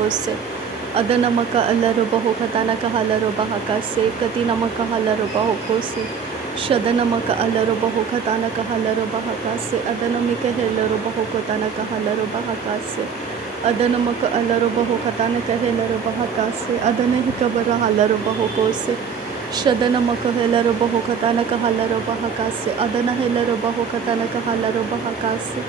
kose. Adanamaka alarubaho katanaka halarubahakase. Katinamaka halarubaho kose. Shadanamaka alarubaho katanaka halarubahakase. Adanamika helarubaho katanaka halarubahakase. Adanamaka alarubaho katanaka helarubahakase. Adanahikabara halarubaho kose. Shadanamaka helarubaho katanaka halarubahakase. Adana helarubaho katanaka halarubahakase.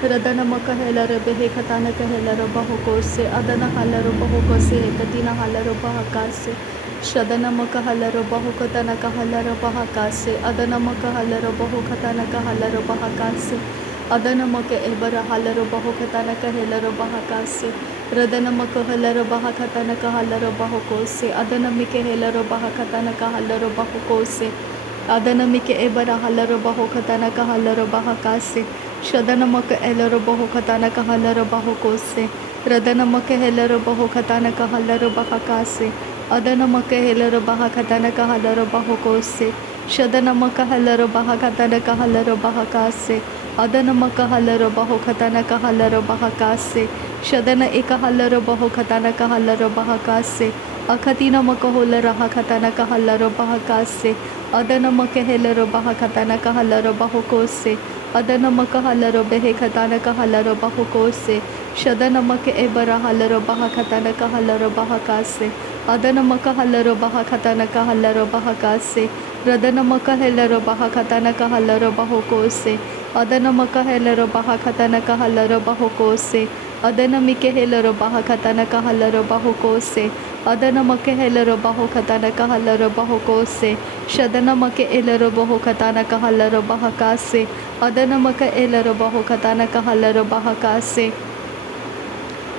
Radanamaka helarabehe katanaka helarubaho kose. Adana halarubaho kose. Katina halarubahakase. Shadanamaka halarubaho katanaka halarubahakase. Adanamaka halarubaho katanaka halarubahakase. Adanamaka ebara halarubaho katanaka helarubahakase. Radanamaka halarubaha katanaka halarubaho kose. Adanamike helarubaha katanaka halarubaho kose. Adanamike ebara halarubaho katanaka halarubahakase. Shadanamaka elarubaho katanaka halarubaho kose. Radanamaka helarubaho katanaka halarubahakase. Adanamaka helarubaha katanaka halarubaho kose. Shadanamaka halarubaha katanaka halarubahakase. Adanamaka halarubaho katanaka halarubahakase. Shadana eka halarubaho katanaka halarubahakase. Akatinamaka holaraha katanaka halarubahakase. Adanamaka helarubaha katanaka halarubaho kose. Adanamaka halarubehe katanaka halarubaho kose. Shadanamaka ebara halarubaha katanaka halarubahakase. Adanamaka halarubaha katanaka halarubahakase. Radanamaka helarubaha katanaka halarubaho kose. Adanamaka helarubaha katanaka halarubaho kose. Adanamike helarubaha katanaka halarubaho kose. Adanamaka helarubaho katanaka halarubaho kose. Shadanamaka elarubaho katanaka halarubahakase. Adanamaka elarubaho katanaka halarubahakase.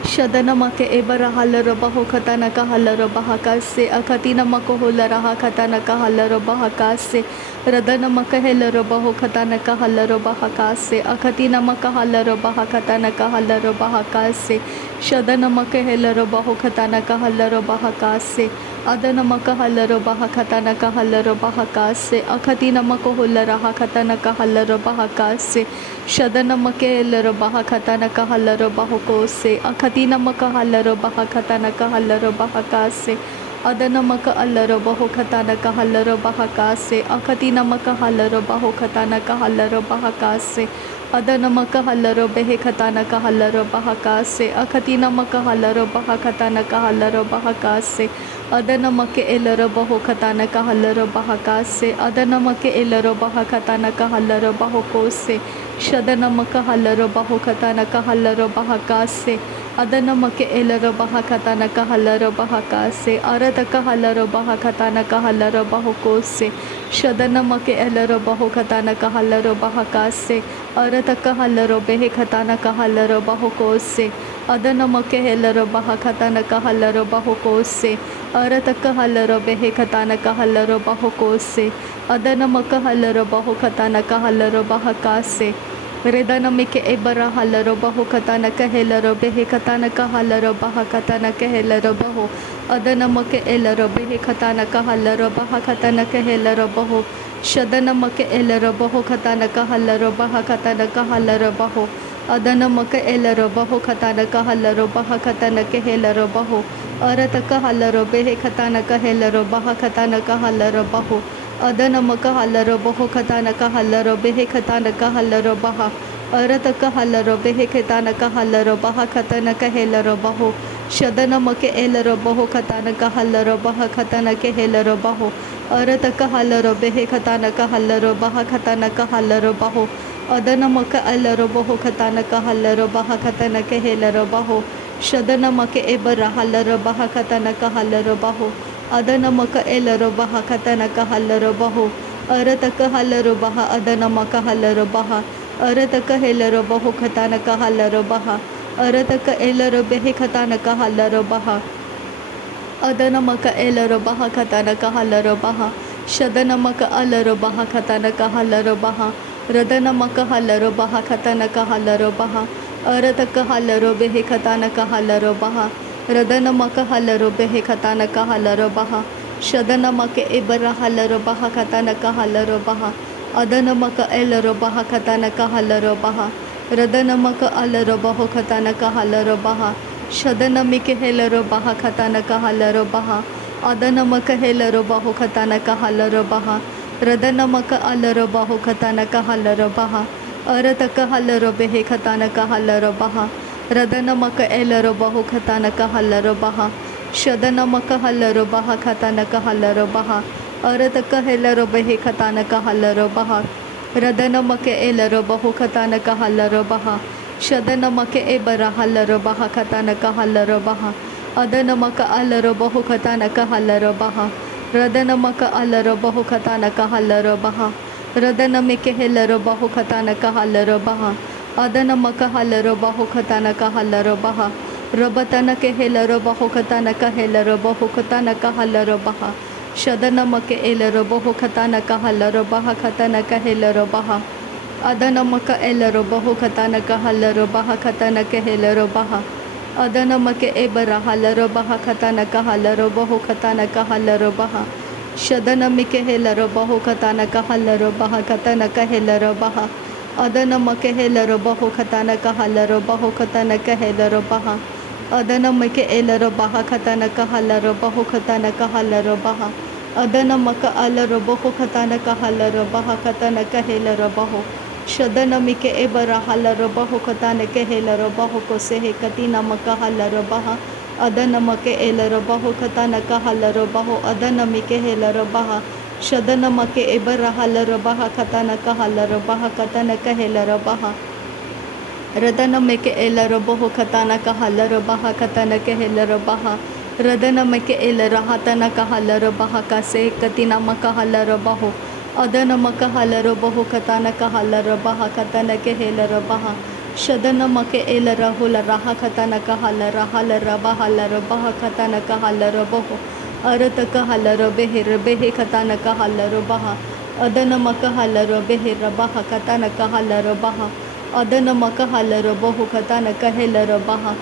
Shadanamaka ebara halarubaho katanaka halarubahakase. Akatinamaka holaraha katanaka halarubahakase. Radanamaka helarubaho katanaka halarubahakase. Akatinamaka halarubaha katanaka halarubahakase. Shadanamaka helarubaho katanaka halarubahakase. Adanamaka halarubaha katanaka halarubahakase. Akatinamaka holaraha katanaka halarubahakase. Shadanamaka elarubaha katanaka halarubahakose. Akatinamaka halarubaha katanaka halarubahakase. Adanamaka alarubaho katanaka halarubahakase. Akatinamaka halarubaho katanaka halarubahakase. Adanamaka halarubehe katanaka halarubahakase. Akatinamaka halarubaha katanaka halarubahakase. Adanamaka elarubaho katanaka halarubahakase. Adanamaka elarubaha katanaka halarubahakose. Shadanamaka halarubaho katanaka halarubahakase. Adanamaka elarubaha katanaka halarubahakase. Arataka halarubaha katanaka halarubahakose. Shadanamaka elarubaho katanaka halarubahakase. Arataka halarubehe katanaka halarubahakose. Adanamaka elarubaha katanaka halarubahakose. Arataka halarubehe katanaka halarubahakose. Adanamaka halarubaho katanaka halarubahakase. Redanamike ebara halarubaho katanaka helarubehe katanaka halarubaha katanaka helarubaho. Adanamaka elarubehe katanaka halarubaha katanaka helarubaho. Shadanamaka elarubaho katanaka halarubaha katanaka halarubaho. Adanamaka elarubaho katanaka halarubaha katanaka helarubaho. Arataka halarubehe katanaka helarubaha katanaka halarubaho. Adanamaka halarubaho katanaka halarubehe katanaka halarubaha. Arataka halarubehe katanaka halarubaha katanaka helarubaho. Shadanamaka elarubaho katanaka halarubaha katanaka helarubaho. Arataka halarubehe katanaka halarubaha katanaka halarubaho. Adanamaka elarubaho katanaka halarubaha katanaka helarubaho. Shadanamaka ebara halarubaha katanaka halarubaho. Adanamaka elarubaha katanaka halarubaho. Arataka halarubaha adanamaka halarubaha. Arataka helarubaho katanaka halarubaha. Arataka elarubehe katanaka halarubaha. Adanamaka elarubaha katanaka halarubaha. Shadanamaka alarubaha katanaka halarubaha. Radanamaka halarubaha katanaka halarubaha. Arataka halarubehe katanaka halarubaha. Radanamaka halarubehe katanaka halarubaha. Shadanamaka ebara halarubaha katanaka halarubaha. Adanamaka elarubaha katanaka halarubaha. Radanamaka alarubaho katanaka halarubaha. शदनमिके Hellaro बाहा खतानका हलरो बाहा अदनमक हेलरो बाहु खतानका हलरो बाहा रदनमक अलरो बाहु खतानका हलरो बाहा अरतक हलरो बेहे खतानका हलरो बाहा रदनमक एलरो बाहु खतानका हलरो बाहा शदनमक हलरो बाहा खतानका हलरो बाहा अरतक हेलरो बेहे खतानका हलरो बाहा रदनमक एलरो बाहु खतानका हलरो बाहा शदनमक एबरा हलरो बाहा खतानका हलरो बाहा अदनमक अलरो बहु खतानका हलरो बाहा रदनमक अलरो बहु खतानका हलरो बाहा रदनमिक हेलरो बहु खतानका हलरो बाहा अदनमक हलरो बहु खतानका हलरो बाहा रबतनक हेलरो बहु खतानका हेलरो बहु खतानका हलरो बाहा शदनमक एलरो बहु खतानका हलरो बाहा खतानका हेलरो बाहा अदनमक एलरो बहु खतानका हलरो बाहा खतानका हेलरो बाहा अदनमक एबरा हलरो बाहा खतानका हलरो बहु खतानका हलरो बाहा शदनमिक हेलरो बहु खतानका हलरो बाहा खतानका हेलरो बाहा अदनमक हेलरो बहु खतानका हलरो बहु खतानका हेलरो बाहा अदनमक एलरो बाहा खतानका हलरो बहु खतानका हलरो बाहा अदनमक अलरो बहु खतानका हलरो बाहा खतानका हेलरो बाहो शदनमिक एबरा हलरो बहु खतानक हेलरो बाहो कोसे हे कतिनमक हलरो बाहा अदनमक एलरो बहु खतानका हलरो बाहो अदनमिक हेलरो बाहा शदनमक एबरा हलरो बाहा खतानका हलरो बाहा खतानक हेलरो बाहा रदनमक एलरो बहु खतानका हलरो बाहा खतानक हेलरो बाहा रदनमक एलरो हतानका हलरो बाहा कासे कतिनमक हलरो बाहो अदनमक हलरो बहु खतानका हलरो बाहा खतानक हेलरो बाहा शदनमक एलरो हुलरा खतानका हलरा हलरा बाहलरो बाहा खतानका हलरो बहु अरतक हलरो बेहिर बेहे खतानका हलरो बाहा अदनमक हलरो बेहिर बाहा खतानका हलरो बाहा अदनमक हलरो बहु खतानका हेलरो बाहा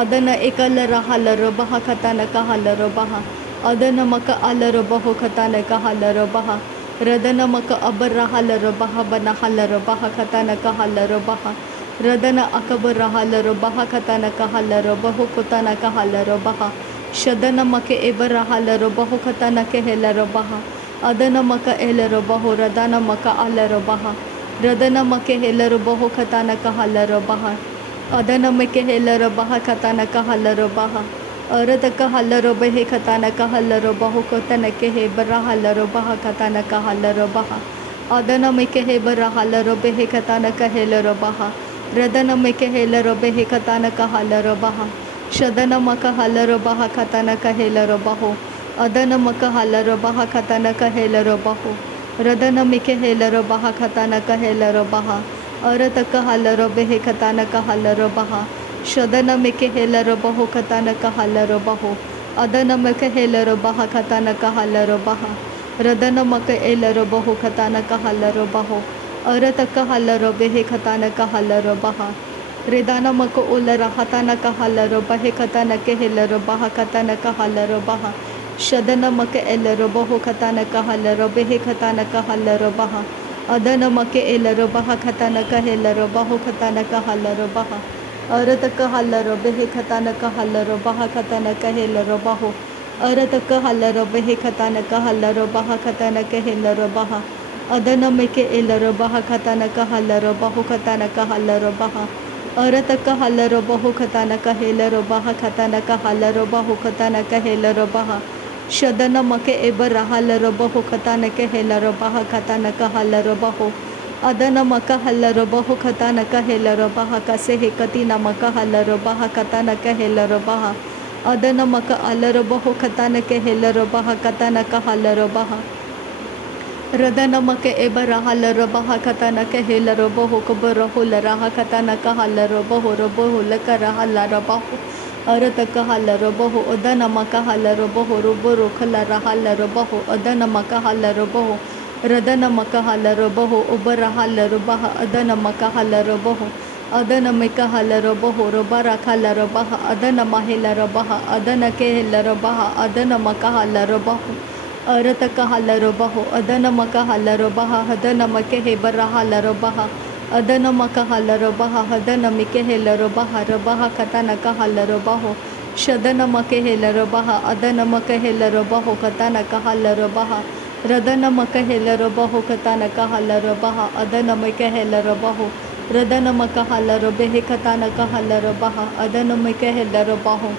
अदन एकलरा हलरो बाहा खतानका हलरो बाहा अदनमक अलरो बहु खतानका हलरो बाहा रदनमक अबरा हलरो बाहा बना हलरो बाहा खतानका हलरो बाहा रदन अकबरा हलरो बाहा खतानका हलरो बहु खतानका हलरो बाहा शदनमक एबरा हलरो बहु खतानक हेलरो बाहा अदनमक एलरो बहु रदनमक अलरो बाहा रदनमक हेलरो बहु खतानका हलरो बाहा अदनमक हेलरो बाहा खतानका हलरो बाहा अरतक हलरो बेहे खतानका हलरो बहु खतानक हेबरा हलरो बाहा खतानका हलरो बाहा अदनमक हेबरा हलरो बेहे खतानका हेलरो बाहा रदनमक हेलरो बेहे खतानका हलरो बाहा शदनमक हलरो बाहा खतानका हेलरो बाहो अदनमक हलरो बाहा खतानका हेलरो बाहो रदनमक हेलरो बाहा खतानका हेलरो बाहा अरतक हलरो बेहे खतानका हलरो बाहा शदनमक हेलरो बहु खतानका हलरो बाहो अदनमक हेलरो बाहा खतानका हलरो बाहा रदनमक एलरो बहु खतानका हलरो बाहो अरतक हलरो बेहे खतानका हलरो बाहा रेदानमक उलरा खतानका हलरो बहे खतानक हेलरो बाहा खतानका हलरो बाहा शदनमक एलरो बहु खतानका हलरो बेहे खतानका हलरो बाहा अदनमक एलरो बाहा खतानका हेलरो बहु खतानका हलरो बाहा अरतक हलरो बेहे खतानका हलरो बाहा खतानका हेलरो बाहो अरतक हलरो बेहे खतानका हलरो बाहा खतानका हेलरो बाहा अदनमक एलरो बाहा खतानका हलरो बहु खतानका हलरो बाहा अरतक हलरो बहु खतानका हेलरो बाहा खतानका हलरो बहु खतानका हेलरो बाहा शदनमक एबरा हलरो बहु खतानका हेलरो बाहा खतानका हलरो बाहो अदनमक हलरो बहु खतानका हेलरो बाहा कसे हे कतिनमक हलरो बाहा खतानका हेलरो बाहा अदनमक अलरो बहु खतानका हेलरो बाहा खतानका हलरो बाहा रदनमक एबरा हलरो बाहा खतानका हेलरो बहु कबरो हुलरा खतानका हलरो बहु बहु लकरा हलरो बाहु अरतक हलरो बहु अदनमक हलरो बहु रुबरो खलरा हलरो बहु अदनमक हलरो बहु रदनमक हलरो बहु उबरा हलरो बाहा अदनमक हलरो बहु अदनमक हलरो बहु रुबरा खलरो बाहा अदनम हेलरो बाहा अदनक हेलरो बाहा अदनमक हलरो बहु अरतक हलरो बहु अदनमक हलरो बाहा अदनमक हेबरा हलरो बाहा Adanamaka halarobaha hadanamike helarobaha rabaha katanaka halarobaho shadanamake helarobaha adanamaka helarobaho katanaka halarobaha radanamaka helarobaho katanaka halarobaha adanamike helarobaho radanamaka halarobehe katanaka halarobaha adanamike helarobaho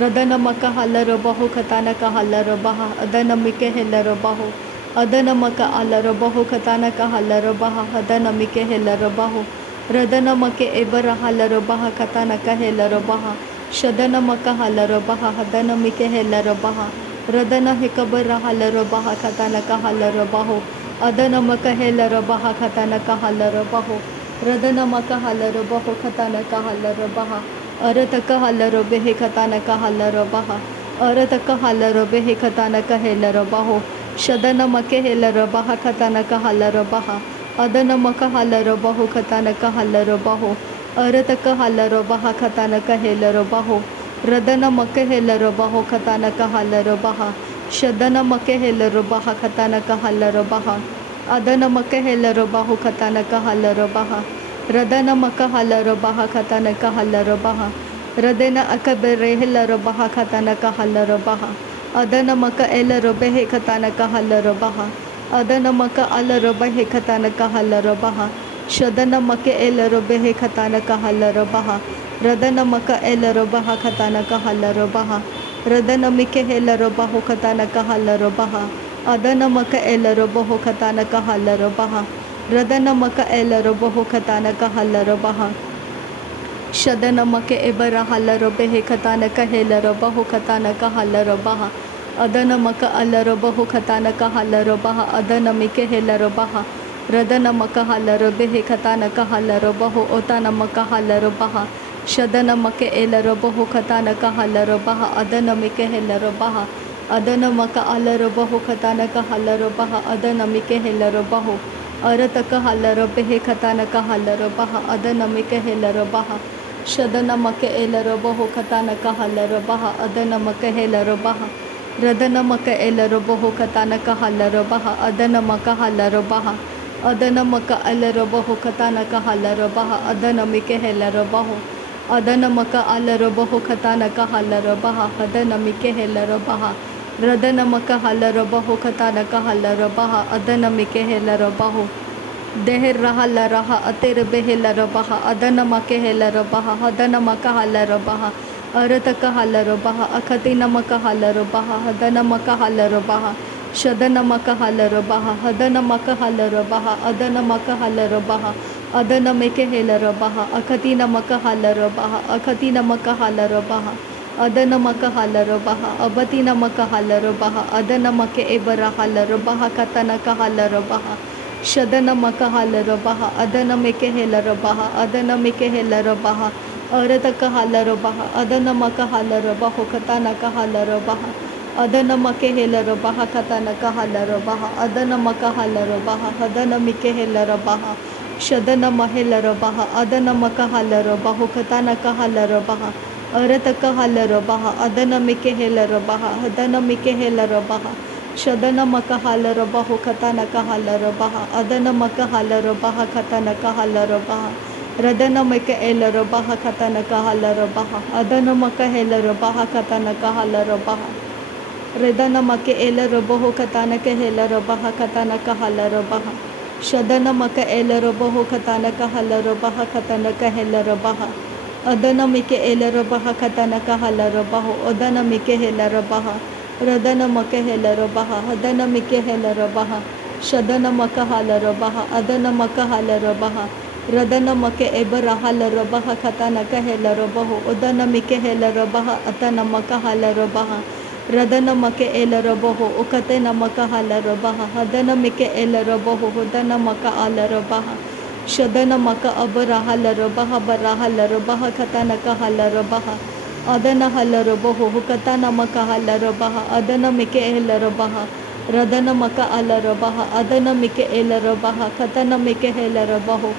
radanamaka halarobaho katanaka halarobaha adanamike helarobaho Adanamaka alarabaho katanaka halarabaha hadanamike helarabaho radanamake ebara halarabaha katanaka helarabaha shadanamaka halarabaha hadanamike helarabaha radana hekabara halarabaha katanaka halarabaho adanamaka helarabaha katanaka halarabaho radanamaka halarabaho katanaka halarabaha arataka halarabehe katanaka halarabaha arataka halarabehe katanaka helarabaho Shadanamake helarabaha katanaka halarabaha adanamaka halarabaho katanaka halarabaho arataka halarabaha katanaka helarabaho radanamake helarabaho katanaka halarabaha shadanamake helarabaha katanaka halarabaha adanamake helarabaho katanaka halarabaha radanamaka halarabaha katanaka halarabaha radena akabere helarabaha katanaka halarabaha Adanamaka elarabehe katanaka halarabaha Adanamaka alarabehe katanaka halarabaha Shadanamake elarabehe katanaka halarabaha Radanamaka elarabaha katanaka halarabaha Radanamike helarabaho katanaka halarabaha Adanamaka elarabaho katanaka halarabaha Radanamaka elarabaho katanaka halarabaha Shadanamake ebara halarabehe katanaka helarabaho katanaka halarabaha Adanamaka alarabaho katanaka halarabaha Adanamike helarabaha Radanamaka halarabehe katanaka halarabaho Otanamaka halarabaha Shadanamake elarabaho katanaka halarabaha Adanamike helarabaha Adanamaka alarabaho katanaka halarabaha Adanamike helarabaho Arataka halarabehe katanaka halarabaha Adanamike helarabaha Shadanamake elarabaho katanaka halarabaha Adanamake helarabaha Radanamaka elarabaho katanaka halarabaha Adanamaka halarabaha Adanamaka alarabaho katanaka halarabaha Adanamike helarabaho Adanamaka alarabaho katanaka halarabaha Adanamike helarabaha Radanamaka halarabaho katanaka halarabaha Adanamike helarabaho Deher raha la raha ater behe la rabaha adanamake hela rabaha hadanamaka hala rabaha arataka hala rabaha akatinamaka hala rabaha hadanamaka hala rabaha shadanamaka hala rabaha hadanamaka hala rabaha adanamaka hala rabaha adanameke hela rabaha akatinamaka hala rabaha akatinamaka hala rabaha adanamaka hala rabaha abatinamaka hala rabaha adanamake ebara hala rabaha katanaka hala rabaha Shadanamaka halarabaha adanameke helarabaha adanameke helarabaha arataka halarabaha adanamaka halarabaho katanaka halarabaha adanamake helarabaha katanaka halarabaha adanamaka halarabaha adanamike helarabaha shadanama helarabaha adanamaka halarabaho katanaka halarabaha arataka halarabaha adanamike helarabaha adanamike helarabaha Shadanamaka halarabaho katanaka halarabaha adanamaka halarabaha katanaka halarabaha radanamaka elarabaha katanaka halarabaha adanamaka helarabaha katanaka halarabaha redanamake elarabaho katanaka helarabaha katanaka halarabaha shadanamaka elarabaho katanaka halarabaha katanaka helarabaha adanamike elarabaha katanaka halarabaho adanamike helarabaha Radanamake helarabaha hadanamike helarabaha shadanamaka halarabaha adanamaka halarabaha radanamake ebara halarabaha katanaka helarabaho odanamike helarabaha atanamaka halarabaha radanamake elarabaho okatenamaka halarabaha hadanamike elarabaho hodanamaka alarabaha shadanamaka abara halarabaha bara halarabaha katanaka halarabaha Adana halarabaho hukatanamaka halarabaha adanamike helarabaha radanamaka alarabaha adanamike elarabaha katanamike helarabaho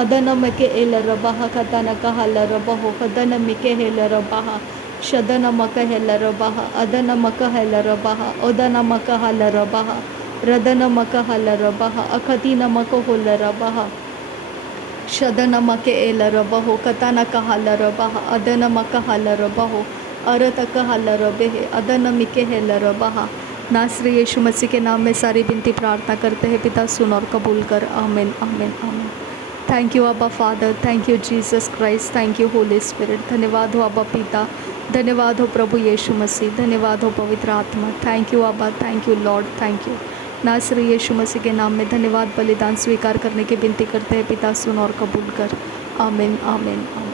adanamike elarabaha katanaka halarabaho kadanamike helarabaha shadanamaka helarabaha adanamaka helarabaha odanamaka halarabaha radanamaka halarabaha akatinamaka hularabaha शदनमके एलरबहो कतानकहलरबह अदनमकहलरबहो अरतकहलरबेह अदनमिके हेलरबह। नासरी यीशु मसीह के नाम में सारी विनती प्रार्थना करते हैं पिता, सुन और कबूल कर। आमीन आमीन आमीन। थैंक यू अब्बा father, thank you Jesus Christ, thank you Holy spirit. धन्यवाद हो अब्बा पिता, धन्यवाद हो प्रभु यीशु मसीह, धन्यवाद हो पवित्र आत्मा। थैंक यू अब्बा, thank you Lord, thank you. नासरी यीशु मसीह के नाम में धन्यवाद बलिदान स्वीकार करने की विनती करते हैं पिता, सुन और कबूल कर। आमीन आमीन आमीन।